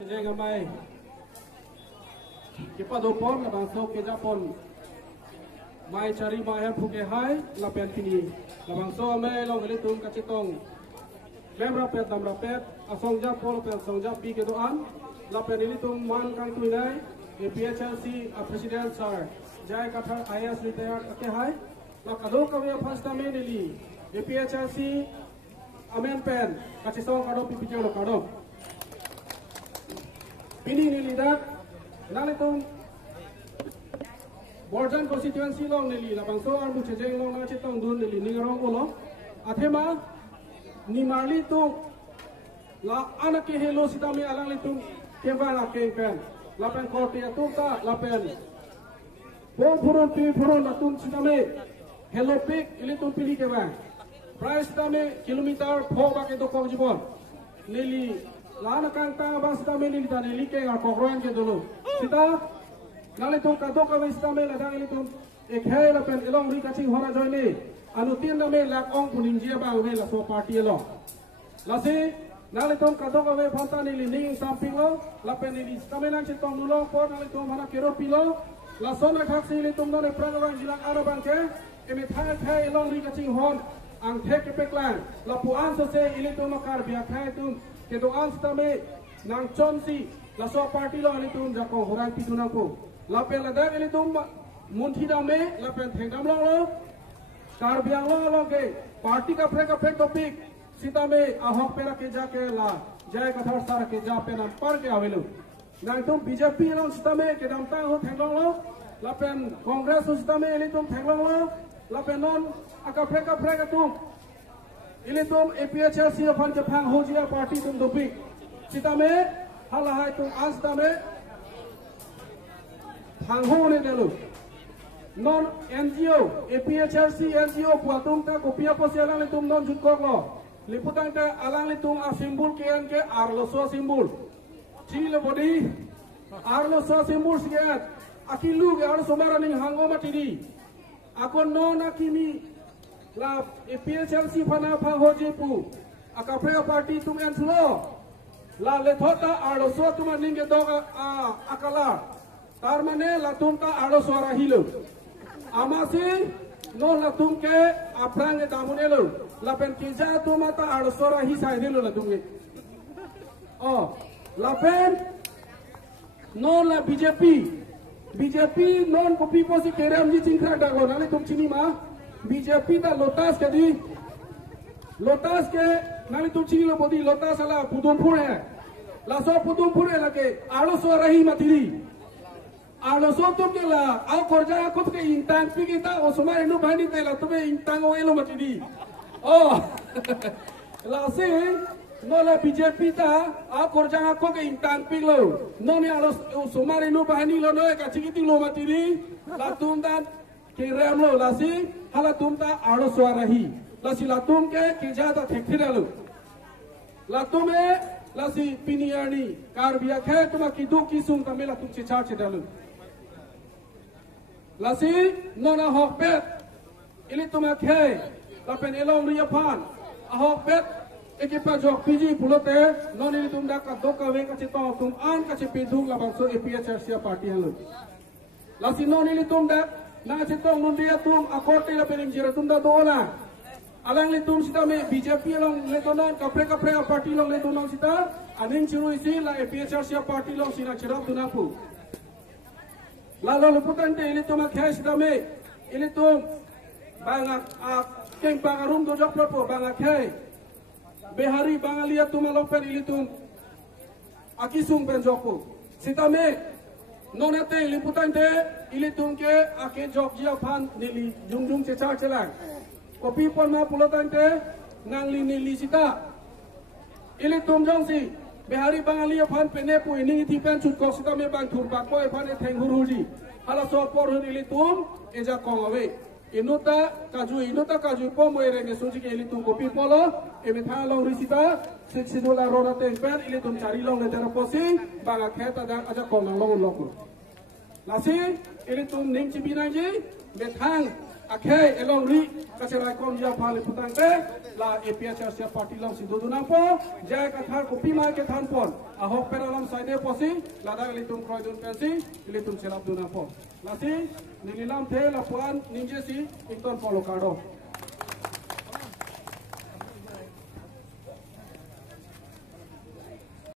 Jangan mai. Kita dopon la bangsa ke Japon. Mai cari mai yang puke hai la pen kini. La bangsa mai long kali tum kacitong. Lem rapet dam rapet asong Japon pen asong Jap bi ke doan. La pen ini tum man kang tu nai. APHLC President Sir Jai Kathar IAS retired ke hai. La kado kami first time ni. APHLC Amen pen kacitong kado pipijau lo kado. Ini lihat, nanti tu Borjan constituency long nili, la bangso arbu cejeng long nanti tong dun nili ni orang ulo, athema ni marli tu la anak ke hello sita me alang litung kembali kengpen, la pen korte tu ta la pen purun atung sita me hello pik ilitung pilih kembali, price sita me kilometer phog bagai tu kau jibon nili. Lana kan tang bang sita me ni tani like ngar kokroan ke dulu. Sita nali tum kato ka sita me ladang ini tum ek hai la pen elong ri kaching hora joy ni. Anu tin na me lak ong punin jia bang me la so party elong. Lasi nali tum kato ka phanta ni ning samping lo la pen ni sita me nang chitong nulong por nali tum hana kero pilo la so na khak si li tum no ne prangawang jilang ara bang ke eme thai elong ri kaching hon ang thek ke peklan la puan so se ili tum makar bia thai tum ke doan stame nang chonsi la so party lo ani tum jako horai pituna ko la pe la dang ani tum munthi dame la pen thengam lo kar biang lo ke party ka phek topic sitame ahok pera ke jake la jai kathar sar ke ja pe nam par ke avelu nang tum BJP lo sitame ke dam tang ho thenglong lo la pen congress ho sitame ani tum thenglong lo la pen non aka phek tum ini tum APHLC अपन जफांग हो जिया पार्टी तुम दोपी चिता में हाला है तुम आस्था में फांग हो ने देलो नॉन NGO APHLC NGO पुआतुम का कोपिया पोसे अलांग ले तुम नॉन जुटकोक लो लिपुतांग का अलांग ले तुम आ सिंबल के आरलोसो सिंबल चील बॉडी आरलोसो सिंबल सियात अकिलु के आर सोमारा नहीं हांगो मटिरी अको नॉन अकिमी la APHLC fana pha ho jepu akapre party tum enslo la lethota arloso tum ninge doga akala tar mane la tum ta arloso rahilo amasi no la tum ke aprange damunelo la pen kija tum ta arloso rahi saidelo la tumge la pen no la BJP non ko people si kerem ji chingkra dago nale tum chini ma BJP da lotas ke di lotas ke nali tu chini lo bodi lotas ala pudumpur hai la so pudumpur hai lage alo so rahi matiri alo so tu ke la au korja ko ke intang pi kita o sumare nu bani te la tume intang o elo matiri la se no la BJP ta au korja ko ke intang pi lo no ni alo sumare nu bani lo no ka chigiti lo matiri la tundan Kiram lo lasi hala tumta aro suarahi lasi latum ke kijata thekthiralu latume lasi piniani karbia khe tuma kidu kisum tamela tum chichar chidalu lasi nona hokpet ili tuma khe lapen elong riapan ahokpet ekipa jok piji pulote noni tumda ka doka we ka chitong tum an ka chipidung labang so APHLC party halu lasi noni tumda na chitong nundia tum akorte la pening jira tum da dola alang le tum sita me BJP long le tonan kapre party long le tonan sita aning chiru isi la APHLC party long sina chirap tunapu la lo luputante ile tum khay sita me ile tum banga keng bangarum do jok propo banga khay behari bangalia tum long pen ile tum akisung pen joko sita me nonate liputante ili tumke ake jok jia phan nili jung chechar chelang kopi porma pulotante nangli nili sita ili tum jong si behari bangalia phan pene pu ini ti pen chut kok sita me bang thur bak boy phan e theng huruji hala so por hun ili tum eja kong awe inuta kaju po mo erenge suji ke ili tum kopi polo eme tha long risita sidula rona teng pen ili tum chari long le tera posi banga kheta da aja kong long lok lasi ili tum ning chibi nang ji bethang Akhe elong ri kasi rai kom ya phali putang te la APHR sia party long si duduna po jai kathar ko pima ke than pon ahok peralam saide posi lada litum kroi dun pensi litum selap duna po lasi nililam the la puan ninje si ikton polo kado